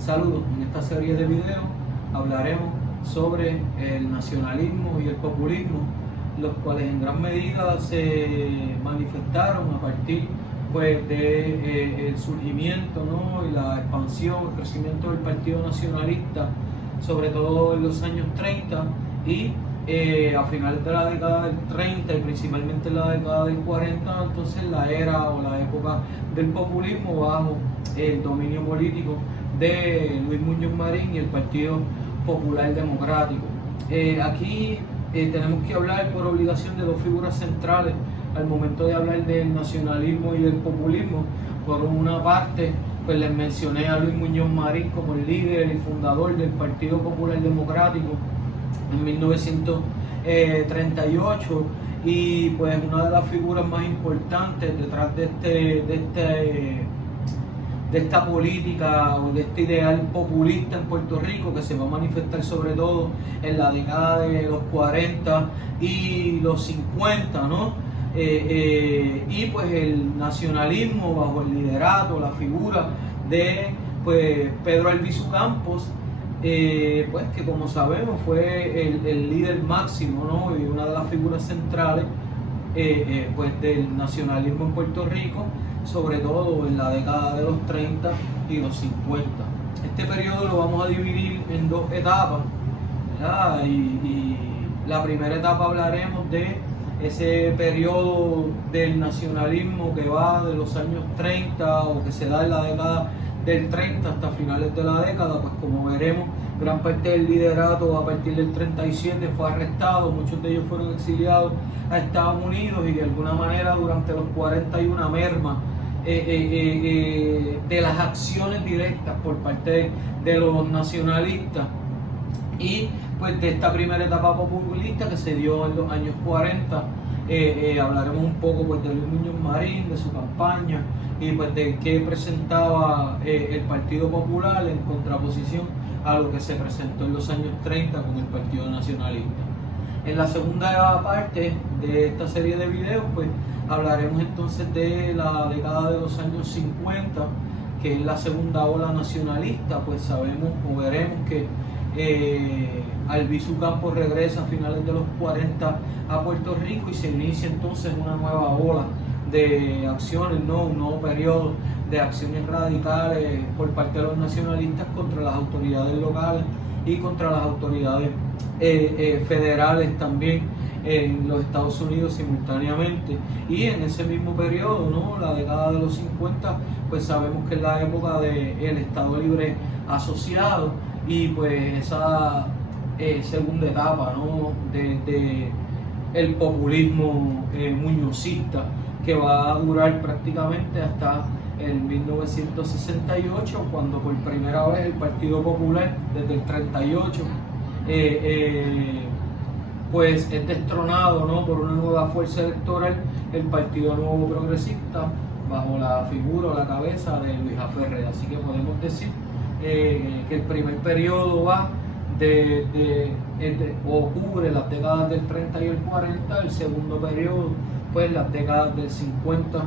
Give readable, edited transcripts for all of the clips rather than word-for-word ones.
Saludos, en esta serie de videos hablaremos sobre el nacionalismo y el populismo, los cuales en gran medida se manifestaron a partir del surgimiento, ¿no? Y la expansión, el crecimiento del Partido Nacionalista, sobre todo en los años 30 y a finales de la década del 30 y principalmente en la década del 40, entonces la era o la época del populismo bajo el dominio político de Luis Muñoz Marín y el Partido Popular Democrático. Aquí tenemos que hablar por obligación de dos figuras centrales al momento de hablar del nacionalismo y del populismo. Por una parte, pues les mencioné a Luis Muñoz Marín como el líder y fundador del Partido Popular Democrático en 1938 y pues una de las figuras más importantes detrás de esta política o de este ideal populista en Puerto Rico, que se va a manifestar sobre todo en la década de los 40 y los 50, ¿no? Y pues el nacionalismo bajo el liderato, la figura de pues Pedro Albizu Campos, pues que como sabemos fue el líder máximo, ¿no? Y una de las figuras centrales pues del nacionalismo en Puerto Rico, sobre todo en la década de los 30 y los 50. Este periodo lo vamos a dividir en dos etapas, ¿verdad? Y la primera etapa hablaremos de ese periodo del nacionalismo que va de los años 30 o que se da en la década del 30 hasta finales de la década. Pues como veremos, gran parte del liderato a partir del 37 fue arrestado, muchos de ellos fueron exiliados a Estados Unidos y de alguna manera durante los 40 hay una merma de las acciones directas por parte de los nacionalistas y pues de esta primera etapa populista que se dio en los años 40. Hablaremos un poco pues de Luis Muñoz Marín, de su campaña y pues de qué presentaba el Partido Popular en contraposición a lo que se presentó en los años 30 con el Partido Nacionalista. En la segunda parte de esta serie de videos pues hablaremos entonces de la década de los años 50, que es la segunda ola nacionalista. Pues sabemos o veremos que Albizu Campos regresa a finales de los 40 a Puerto Rico y se inicia entonces una nueva ola de acciones, ¿no? Un nuevo periodo de acciones radicales por parte de los nacionalistas contra las autoridades locales y contra las autoridades federales también en los Estados Unidos simultáneamente. Y en ese mismo periodo, ¿no? La década de los 50, pues sabemos que es la época del Estado Libre Asociado y pues esa segunda etapa, ¿no? de el populismo muñozista, que va a durar prácticamente hasta el 1968, cuando por primera vez el Partido Popular, desde el 38, pues es destronado, ¿no? Por una nueva fuerza electoral, el Partido Nuevo Progresista, bajo la figura o la cabeza de Luis Aferré. Así que podemos decir que el primer periodo va o cubre las décadas del 30 y el 40, el segundo periodo pues las décadas del 50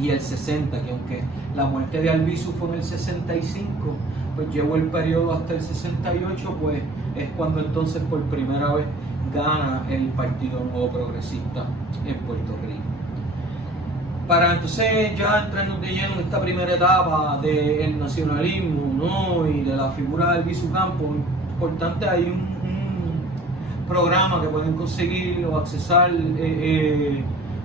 y el 60, que aunque la muerte de Albizu fue en el 65, pues llevó el periodo hasta el 68, pues es cuando entonces por primera vez gana el Partido Nuevo Progresista en Puerto Rico. Para entonces ya entrarnos de lleno en esta primera etapa del nacionalismo, ¿no? Y de la figura de Albizu Campos, importante, hay un programa que pueden conseguir o accesar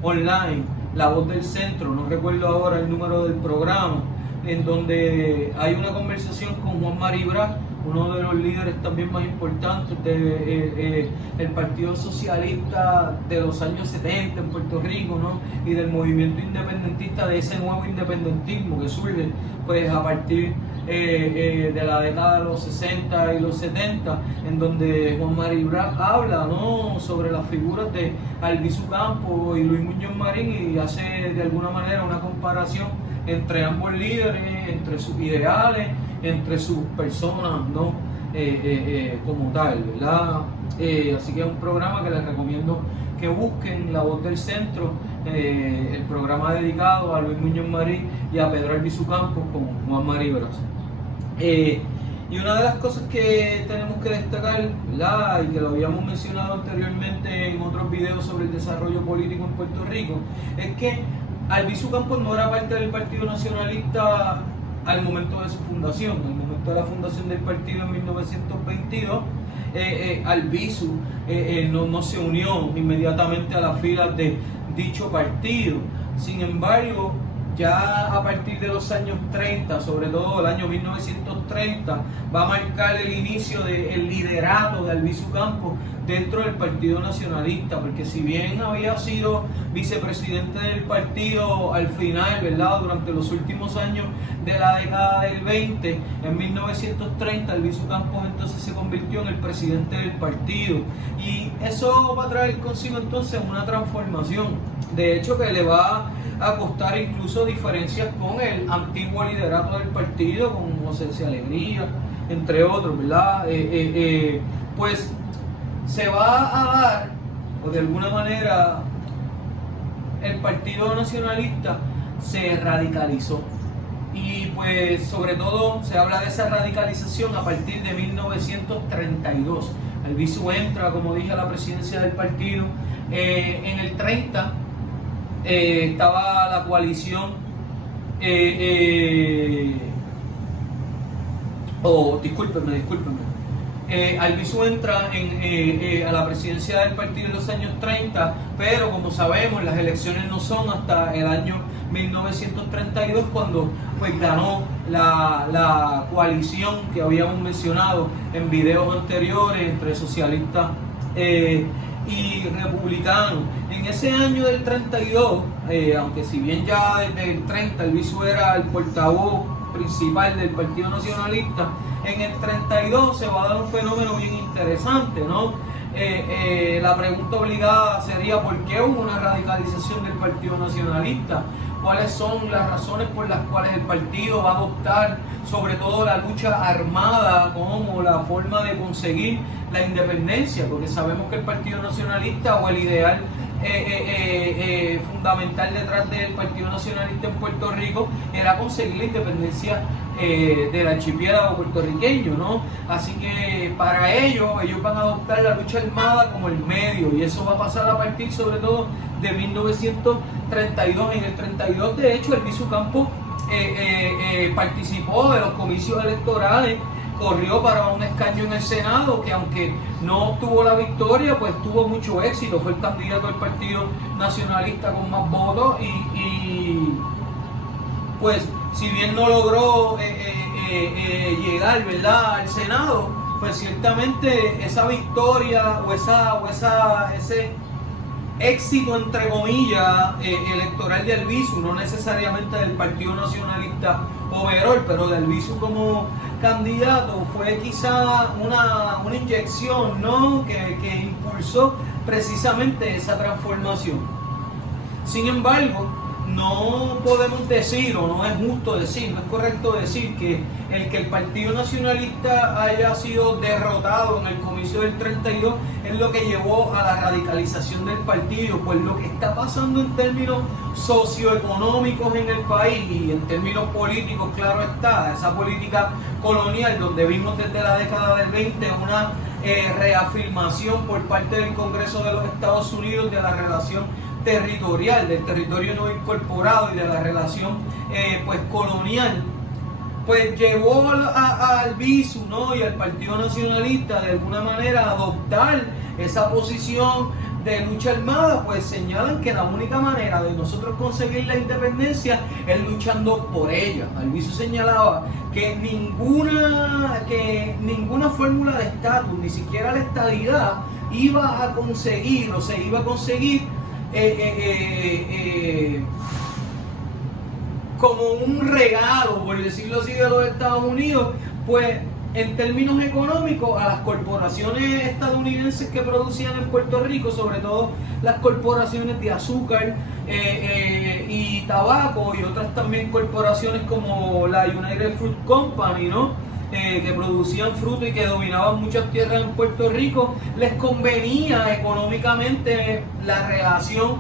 online, La Voz del Centro, no recuerdo ahora el número del programa, en donde hay una conversación con Juan Maribra, uno de los líderes también más importantes del Partido Socialista de los años 70 en Puerto Rico, ¿no? Y del movimiento independentista, de ese nuevo independentismo que surge pues a partir de la década de los 60 y los 70, en donde Juan Maribra habla, ¿no? Sobre las figuras de Albizu Campos y Luis Muñoz Marín y hace de alguna manera una comparación entre ambos líderes, entre sus ideales, entre sus personas, ¿no? Como tal, ¿verdad? Así que es un programa que les recomiendo que busquen, La Voz del Centro, el programa dedicado a Luis Muñoz Marín y a Pedro Albizu Campos con Juan Maribra. Y una de las cosas que tenemos que destacar, ¿verdad? Y que lo habíamos mencionado anteriormente en otros videos sobre el desarrollo político en Puerto Rico, es que Albizu Campos no era parte del Partido Nacionalista al momento de su fundación. Al momento de la fundación del partido en 1922, Albizu no se unió inmediatamente a las filas de dicho partido. Sin embargo, ya a partir de los años 30, sobre todo el año 1930, va a marcar el inicio del liderato de Albizu Campos dentro del Partido Nacionalista, porque si bien había sido vicepresidente del partido al final, ¿verdad?, durante los últimos años de la década del 20, en 1930 Albizu Campos entonces se convirtió en el presidente del partido, y eso va a traer consigo entonces una transformación, de hecho que le va a costar incluso diferencias con el antiguo liderato del partido, con José C. Alegría, entre otros, ¿verdad? Pues se va a dar, o de alguna manera, el Partido Nacionalista se radicalizó. Y pues sobre todo se habla de esa radicalización a partir de 1932. Albizu entra, como dije, a la presidencia del partido. En el 30 estaba la coalición, discúlpenme. Albizu entra a la presidencia del partido en los años 30, pero como sabemos las elecciones no son hasta el año 1932 cuando pues ganó la coalición que habíamos mencionado en videos anteriores entre socialistas y republicanos. En ese año del 32, aunque si bien ya desde el 30 Albizu era el portavoz principal del Partido Nacionalista, en el 32 se va a dar un fenómeno bien interesante, ¿no? La pregunta obligada sería ¿por qué hubo una radicalización del Partido Nacionalista? ¿Cuáles son las razones por las cuales el partido va a adoptar sobre todo la lucha armada como la forma de conseguir la independencia? Porque sabemos que el Partido Nacionalista, o el ideal fundamental detrás del Partido Nacionalista en Puerto Rico, era conseguir la independencia del archipiélago puertorriqueño, ¿no? Así que para ellos van a adoptar la lucha armada como el medio, y eso va a pasar a partir sobre todo de 1932. En el 32, de hecho, Albizu Campos participó de los comicios electorales, corrió para un escaño en el Senado, que aunque no obtuvo la victoria, pues tuvo mucho éxito, fue el candidato del Partido Nacionalista con más votos, y pues si bien no logró llegar, ¿verdad?, al Senado, pues ciertamente esa victoria o ese éxito, entre comillas, electoral de Albizu, no necesariamente del Partido Nacionalista overall, pero de Albizu como candidato, fue quizá una inyección, ¿no?, que impulsó precisamente esa transformación. Sin embargo, no podemos decir, o no es justo decir, no es correcto decir que el Partido Nacionalista haya sido derrotado en el comicio del 32 es lo que llevó a la radicalización del partido, pues lo que está pasando en términos socioeconómicos en el país y en términos políticos, claro está, esa política colonial donde vimos desde la década del 20 una reafirmación por parte del Congreso de los Estados Unidos de la relación territorial, del territorio no incorporado y de la relación pues colonial, pues llevó a Albizu, ¿no?, y al Partido Nacionalista de alguna manera a adoptar esa posición de lucha armada. Pues señalan que la única manera de nosotros conseguir la independencia es luchando por ella. Albizu señalaba que ninguna fórmula de estatus, ni siquiera la estadidad, iba a conseguir, o se iba a conseguir como un regalo, por decirlo así, de los Estados Unidos, pues en términos económicos a las corporaciones estadounidenses que producían en Puerto Rico, sobre todo las corporaciones de azúcar y tabaco, y otras también corporaciones como la United Fruit Company, ¿no?, que producían fruto y que dominaban muchas tierras en Puerto Rico, les convenía económicamente la relación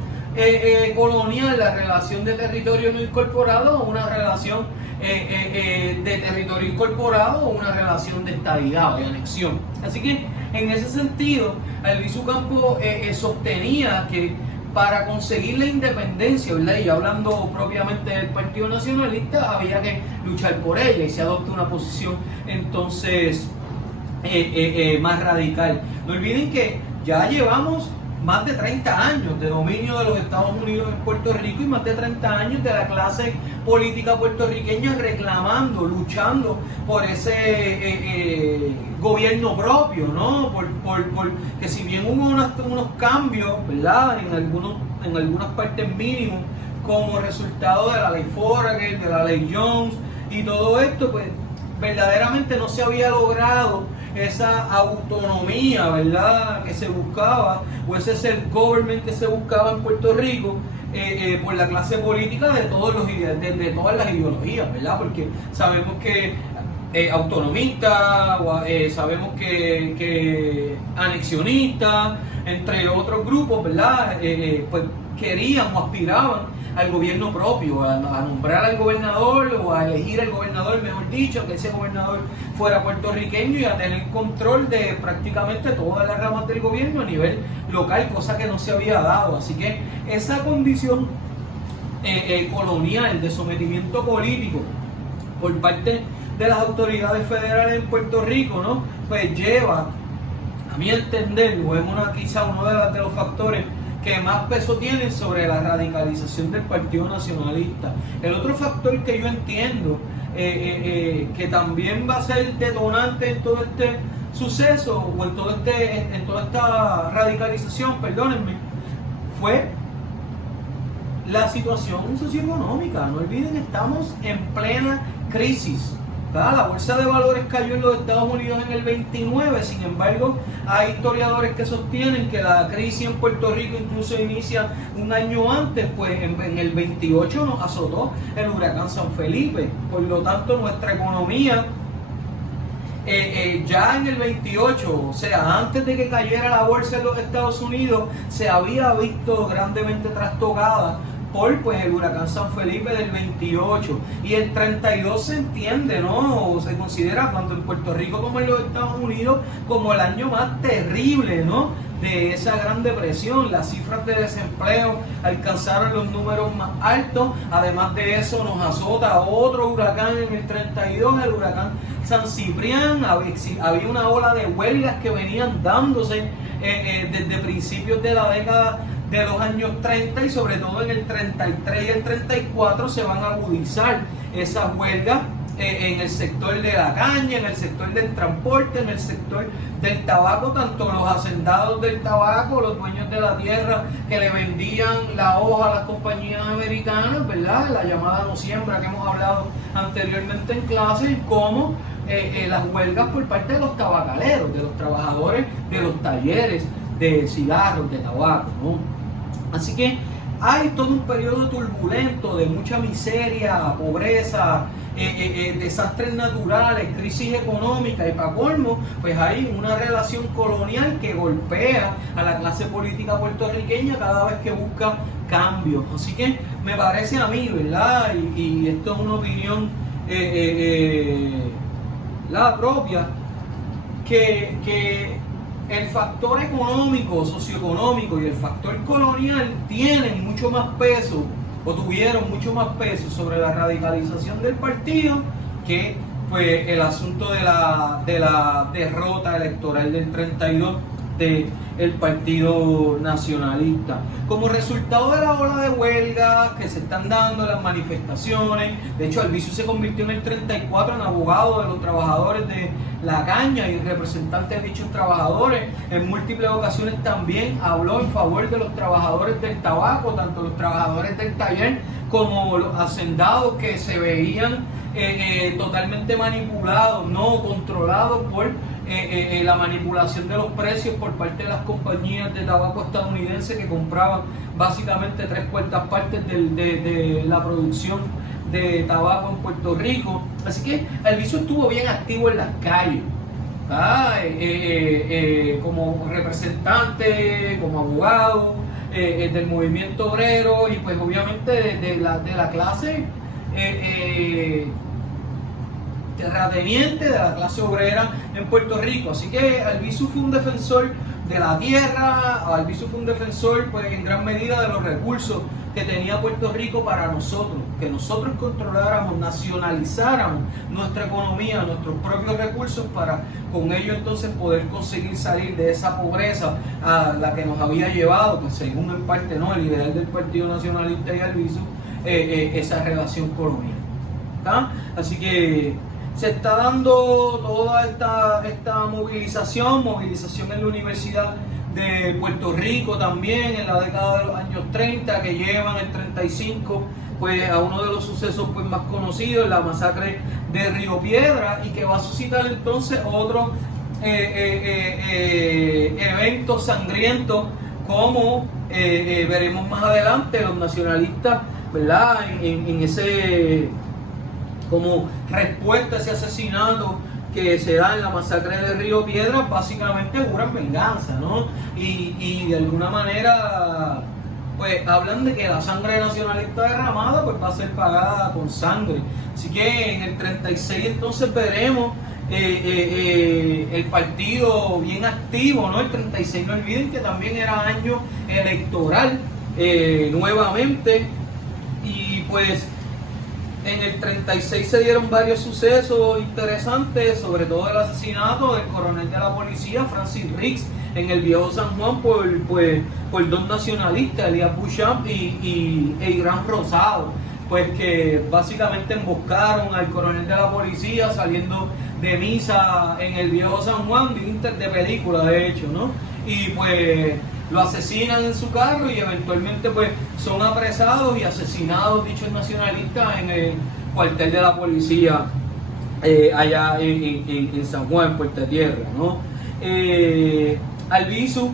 colonial, la relación de territorio no incorporado o una relación de territorio incorporado o una relación de estadidad o de anexión. Así que en ese sentido, Albizu Campos sostenía que para conseguir la independencia, ¿verdad? Y hablando propiamente del Partido Nacionalista, había que luchar por ella y se adopta una posición entonces más radical. No olviden que ya llevamos más de 30 años de dominio de los Estados Unidos en Puerto Rico y más de 30 años de la clase política puertorriqueña reclamando, luchando por ese gobierno propio, ¿no? Por que si bien hubo unos cambios, ¿verdad? En algunas partes mínimos, como resultado de la ley Foraker, de la ley Jones y todo esto, pues verdaderamente no se había logrado esa autonomía, ¿verdad?, que se buscaba, o ese self-government que se buscaba en Puerto Rico por la clase política de todas las ideologías, ¿verdad? Porque sabemos que autonomistas, sabemos que anexionistas, entre otros grupos, ¿verdad?, pues querían o aspiraban al gobierno propio, a nombrar al gobernador o a elegir al gobernador, mejor dicho, que ese gobernador fuera puertorriqueño y a tener control de prácticamente todas las ramas del gobierno a nivel local, cosa que no se había dado. Así que esa condición colonial de sometimiento político por parte de las autoridades federales en Puerto Rico, ¿no?, pues lleva, a mi entender, o es quizá uno de los factores que más peso tiene sobre la radicalización del Partido Nacionalista. El otro factor que yo entiendo que también va a ser detonante en todo este suceso o en toda esta radicalización, perdónenme, fue la situación socioeconómica. No olviden, estamos en plena crisis. La bolsa de valores cayó en los Estados Unidos en el 29, sin embargo, hay historiadores que sostienen que la crisis en Puerto Rico incluso inicia un año antes, pues en el 28 nos azotó el huracán San Felipe. Por lo tanto, nuestra economía ya en el 28, o sea, antes de que cayera la bolsa en los Estados Unidos, se había visto grandemente trastocada por pues el huracán San Felipe del 28, y el 32 se entiende, ¿no? O se considera tanto en Puerto Rico como en los Estados Unidos como el año más terrible, ¿no?, de esa gran depresión. Las cifras de desempleo alcanzaron los números más altos. Además de eso, nos azota otro huracán en el 32, el huracán San Ciprián. Había una ola de huelgas que venían dándose desde principios de la década de los años 30, y sobre todo en el 33 y el 34 se van a agudizar esas huelgas en el sector de la caña, en el sector del transporte, en el sector del tabaco, tanto los hacendados del tabaco, los dueños de la tierra que le vendían la hoja a las compañías americanas, ¿verdad?, la llamada no siembra que hemos hablado anteriormente en clase, como las huelgas por parte de los tabacaleros, de los trabajadores de los talleres de cigarros, de tabaco, ¿no? Así que hay todo un periodo turbulento de mucha miseria, pobreza, desastres naturales, crisis económica, y para colmo, pues hay una relación colonial que golpea a la clase política puertorriqueña cada vez que busca cambios. Así que me parece a mí, ¿verdad? Y esto es una opinión la propia, que el factor económico, socioeconómico y el factor colonial tienen mucho más peso, o tuvieron mucho más peso sobre la radicalización del partido que pues el asunto de la derrota electoral del 32 del Partido Nacionalista. Como resultado de la ola de huelgas que se están dando, las manifestaciones, de hecho Albizu se convirtió en el 34 en abogado de los trabajadores de la caña y representante de dichos trabajadores. En múltiples ocasiones también habló en favor de los trabajadores del tabaco, tanto los trabajadores del taller como los hacendados que se veían totalmente manipulados, no controlados por la manipulación de los precios por parte de las compañías de tabaco estadounidenses que compraban básicamente 3/4 partes de la producción de tabaco en Puerto Rico. Así que Albizu estuvo bien activo en las calles, como representante, como abogado, del movimiento obrero y pues obviamente de la clase terrateniente, de la clase obrera en Puerto Rico. Así que Albizu fue un defensor de la tierra, Albizu fue un defensor pues en gran medida de los recursos que tenía Puerto Rico para nosotros, que nosotros controláramos, nacionalizáramos nuestra economía, nuestros propios recursos para con ello entonces poder conseguir salir de esa pobreza a la que nos había llevado, pues según en parte no el ideal del Partido Nacionalista y Albizu, esa relación colonial. ¿Tá? Así que se está dando toda esta movilización en la Universidad de Puerto Rico también en la década de los años 30, que llevan el 35 pues a uno de los sucesos pues más conocidos, la masacre de Río Piedra, y que va a suscitar entonces otro evento sangriento como veremos más adelante los nacionalistas, ¿verdad? En ese como respuesta a ese asesinato que se da en la masacre de Río Piedra, básicamente juran venganza, ¿no? Y de alguna manera pues hablan de que la sangre nacionalista derramada pues va a ser pagada con sangre. Así que en el 36 entonces veremos el partido bien activo, ¿no? El 36, no olviden que también era año electoral nuevamente, y pues en el 36 se dieron varios sucesos interesantes, sobre todo el asesinato del coronel de la policía, Francis Riggs, en el viejo San Juan por dos nacionalistas, Elías Beauchamp y Irán Rosado, pues que básicamente emboscaron al coronel de la policía saliendo de misa en el viejo San Juan, de película de hecho, ¿no? Y pues lo asesinan en su carro y eventualmente pues son apresados y asesinados dichos nacionalistas en el cuartel de la policía allá en San Juan, en Puerto Tierra, ¿no? Albizu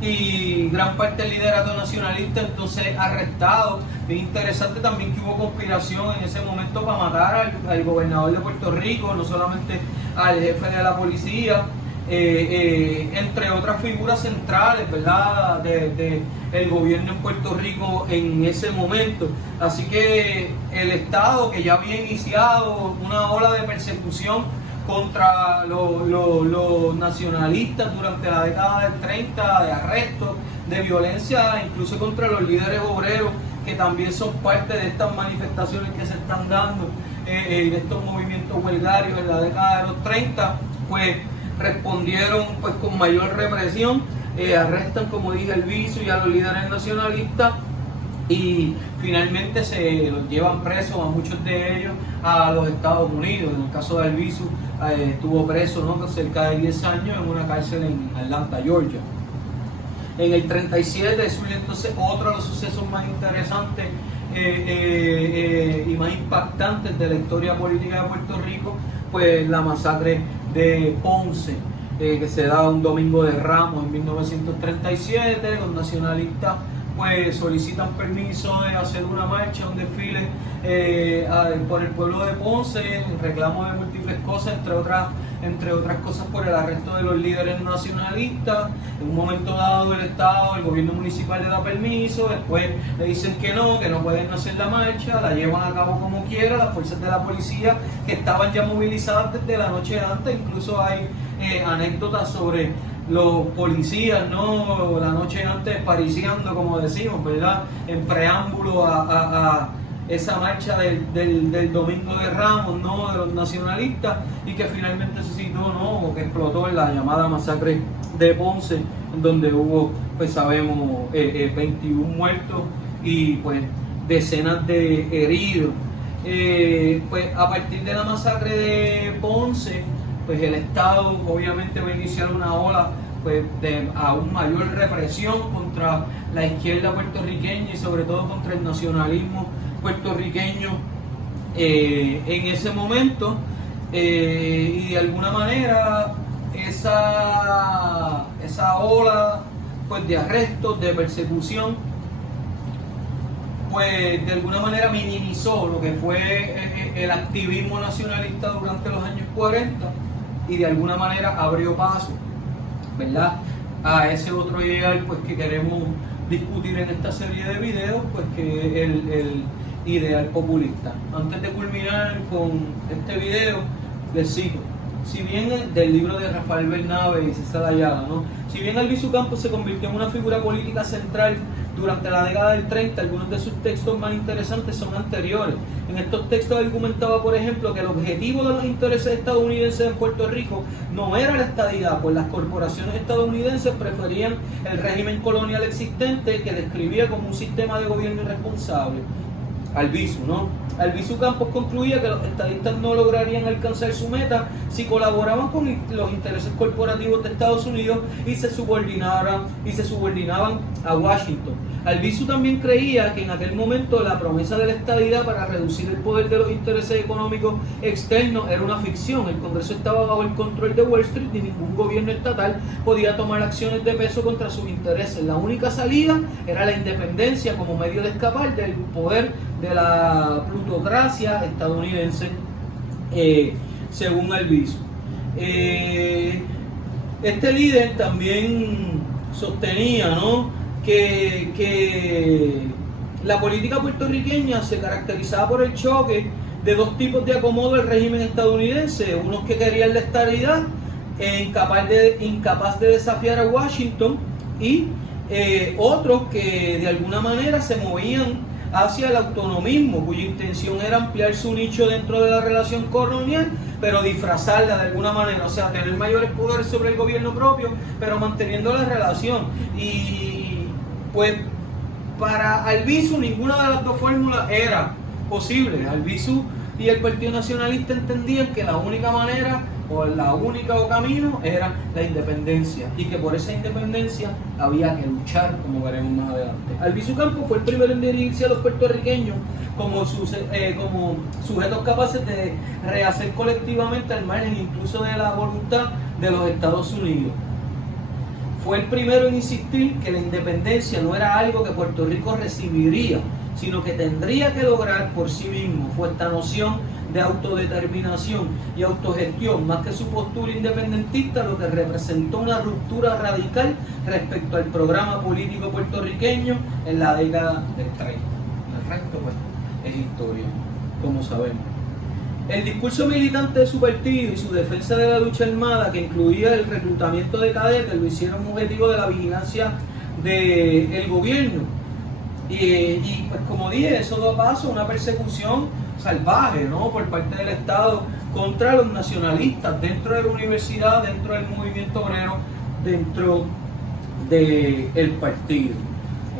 y gran parte del liderato nacionalista entonces arrestados. Es interesante también que hubo conspiración en ese momento para matar al gobernador de Puerto Rico, no solamente al jefe de la policía, entre otras figuras centrales, ¿verdad?, del gobierno en Puerto Rico en ese momento. Así que el Estado, que ya había iniciado una ola de persecución contra los nacionalistas durante la década del 30, de arrestos, de violencia, incluso contra los líderes obreros, que también son parte de estas manifestaciones que se están dando, de estos movimientos huelgarios en la década de los 30, pues respondieron pues con mayor represión, arrestan, como dije, al Albizu y a los líderes nacionalistas, y finalmente se los llevan presos a muchos de ellos a los Estados Unidos. En el caso de Albizu estuvo preso, ¿no?, cerca de 10 años en una cárcel en Atlanta, Georgia. En el 37 surge entonces otro de los sucesos más interesantes y más impactantes de la historia política de Puerto Rico, pues la masacre de Ponce, que se da un domingo de Ramos en 1937. Los nacionalistas pues solicitan permiso de hacer una marcha, un desfile por el pueblo de Ponce, en reclamo de múltiples cosas, entre otras cosas por el arresto de los líderes nacionalistas. En un momento dado el Estado, el gobierno municipal le da permiso, después le dicen que no pueden hacer la marcha, la llevan a cabo como quiera las fuerzas de la policía, que estaban ya movilizadas desde la noche antes. Incluso hay anécdotas sobre los policías, ¿no?, la noche antes pariciando, como decimos, ¿verdad?, en preámbulo a esa marcha del domingo de Ramos, ¿no?, de los nacionalistas, y que finalmente se citó, ¿no?, o que explotó en la llamada masacre de Ponce, donde hubo, pues sabemos, 21 muertos y pues decenas de heridos. Pues a partir de la masacre de Ponce, pues el Estado obviamente va a iniciar una ola pues de aún mayor represión contra la izquierda puertorriqueña y sobre todo contra el nacionalismo puertorriqueño en ese momento, y de alguna manera esa ola pues de arrestos, de persecución, pues de alguna manera minimizó lo que fue el activismo nacionalista durante los años 40, y de alguna manera abrió paso, ¿verdad?, a ese otro ideal pues que queremos discutir en esta serie de videos, pues que es el ideal populista. Antes de culminar con este video, les cito, si bien del libro de Rafael Bernabe y César Ayala, ¿no? Si bien Albizu Campos se convirtió en una figura política central durante la década del 30, algunos de sus textos más interesantes son anteriores. En estos textos argumentaba, por ejemplo, que el objetivo de los intereses estadounidenses en Puerto Rico no era la estadidad, pues las corporaciones estadounidenses preferían el régimen colonial existente, que describía como un sistema de gobierno irresponsable. Albizu, ¿no? Albizu Campos concluía que los estadistas no lograrían alcanzar su meta si colaboraban con los intereses corporativos de Estados Unidos y se subordinaban a Washington. Albizu también creía que en aquel momento la promesa de la estadidad para reducir el poder de los intereses económicos externos era una ficción. El Congreso estaba bajo el control de Wall Street y ningún gobierno estatal podía tomar acciones de peso contra sus intereses. La única salida era la independencia como medio de escapar del poder de la plutocracia estadounidense, según Albizu. Este líder también sostenía, ¿no?, que la política puertorriqueña se caracterizaba por el choque de dos tipos de acomodo del régimen estadounidense, unos que querían la estabilidad, incapaz de desafiar a Washington, y otros que de alguna manera se movían hacia el autonomismo, cuya intención era ampliar su nicho dentro de la relación colonial, pero disfrazarla de alguna manera, o sea, tener mayores poderes sobre el gobierno propio, pero manteniendo la relación. Y pues para Albizu ninguna de las dos fórmulas era posible. Albizu y el Partido Nacionalista entendían que la única manera o la única camino era la independencia, y que por esa independencia había que luchar, como veremos más adelante. Albizu Campos fue el primero en dirigirse a los puertorriqueños como sujetos capaces de rehacer colectivamente al margen incluso de la voluntad de los Estados Unidos. Fue el primero en insistir que la independencia no era algo que Puerto Rico recibiría, sino que tendría que lograr por sí mismo. Fue esta noción de autodeterminación y autogestión, más que su postura independentista, lo que representó una ruptura radical respecto al programa político puertorriqueño en la década del 30. El resto, pues, es historia, como sabemos. El discurso militante de su partido y su defensa de la lucha armada, que incluía el reclutamiento de cadetes, lo hicieron objetivo de la vigilancia del gobierno. Y pues como dije, eso da paso a una persecución salvaje, ¿no?, por parte del Estado contra los nacionalistas dentro de la universidad, dentro del movimiento obrero, dentro del partido.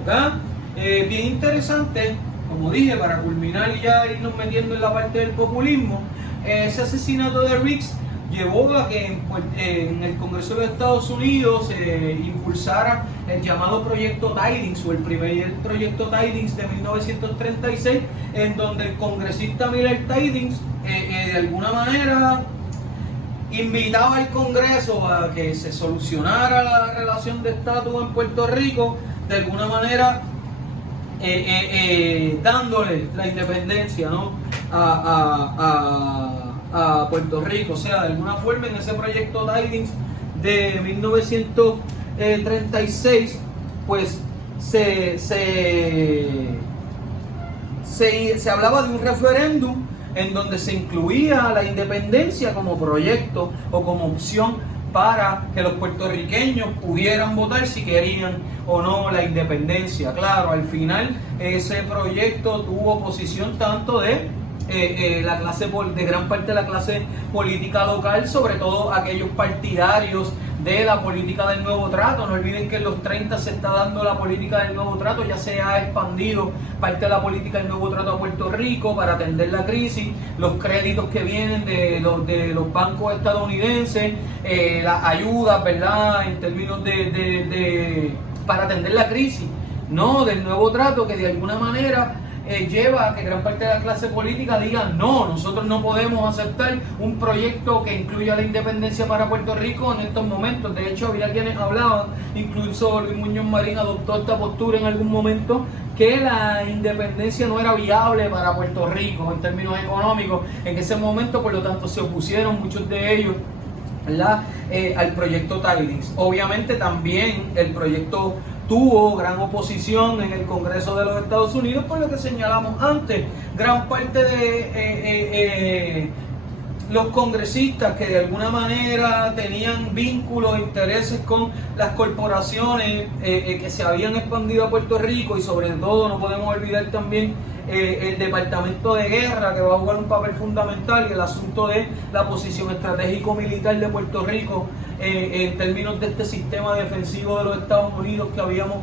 ¿Okay? Bien interesante, como dije, para culminar y ya irnos metiendo en la parte del populismo, ese asesinato de Riggs llevó a que en el Congreso de Estados Unidos se impulsara el llamado Proyecto Tidings, o el primer Proyecto Tidings de 1936, en donde el congresista Miller Tidings de alguna manera invitaba al Congreso a que se solucionara la relación de estatus en Puerto Rico, de alguna manera dándole la independencia, ¿no?, a Puerto Rico. O sea, de alguna forma en ese Proyecto Tidings de 1936, pues se hablaba de un referéndum en donde se incluía la independencia como proyecto o como opción para que los puertorriqueños pudieran votar si querían o no la independencia. Claro, al final ese proyecto tuvo oposición tanto de gran parte de la clase política local, sobre todo aquellos partidarios de la política del nuevo trato. No olviden que en los 30 se está dando la política del nuevo trato, ya se ha expandido parte de la política del nuevo trato a Puerto Rico para atender la crisis, los créditos que vienen de los bancos estadounidenses, las ayudas, ¿verdad?, en términos para atender la crisis, ¿no?, del nuevo trato, que de alguna manera lleva a que gran parte de la clase política diga: no, nosotros no podemos aceptar un proyecto que incluya la independencia para Puerto Rico en estos momentos. De hecho, había quienes hablaban, incluso Luis Muñoz Marín adoptó esta postura en algún momento, que la independencia no era viable para Puerto Rico en términos económicos en ese momento. Por lo tanto, se opusieron muchos de ellos, ¿verdad?, al proyecto Tidings. Obviamente también el proyecto tuvo gran oposición en el Congreso de los Estados Unidos por lo que señalamos antes. Gran parte de los congresistas que de alguna manera tenían vínculos e intereses con las corporaciones que se habían expandido a Puerto Rico, y sobre todo no podemos olvidar también el Departamento de Guerra, que va a jugar un papel fundamental, y el asunto de la posición estratégico-militar de Puerto Rico en términos de este sistema defensivo de los Estados Unidos que habíamos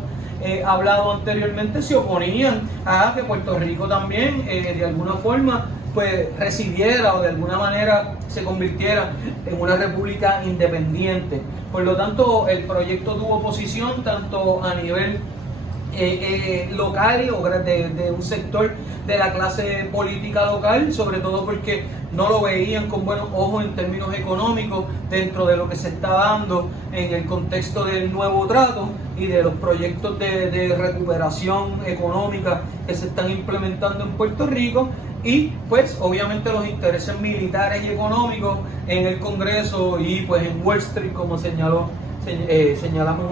hablado anteriormente, se oponían a que Puerto Rico también de alguna forma pues recibiera o de alguna manera se convirtiera en una república independiente. Por lo tanto, el proyecto tuvo oposición tanto a nivel local o de un sector de la clase política local, sobre todo porque no lo veían con buenos ojos en términos económicos dentro de lo que se está dando en el contexto del nuevo trato y de los proyectos de recuperación económica que se están implementando en Puerto Rico, y pues obviamente los intereses militares y económicos en el Congreso y pues en Wall Street, como señalamos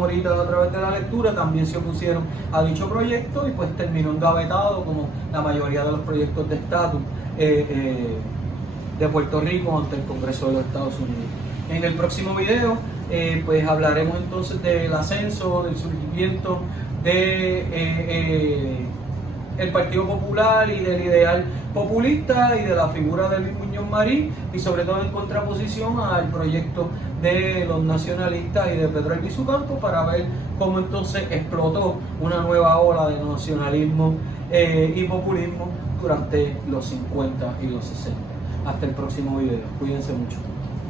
ahorita a través de la lectura, también se opusieron a dicho proyecto y pues terminó engavetado como la mayoría de los proyectos de estatus de Puerto Rico ante el Congreso de los Estados Unidos. En el próximo video pues hablaremos entonces del ascenso, del surgimiento de el Partido Popular y del ideal populista y de la figura de Luis Muñoz Marín, y sobre todo en contraposición al proyecto de los nacionalistas y de Pedro Albizu Campos, para ver cómo entonces explotó una nueva ola de nacionalismo y populismo durante los 50 y los 60. Hasta el próximo video. Cuídense mucho.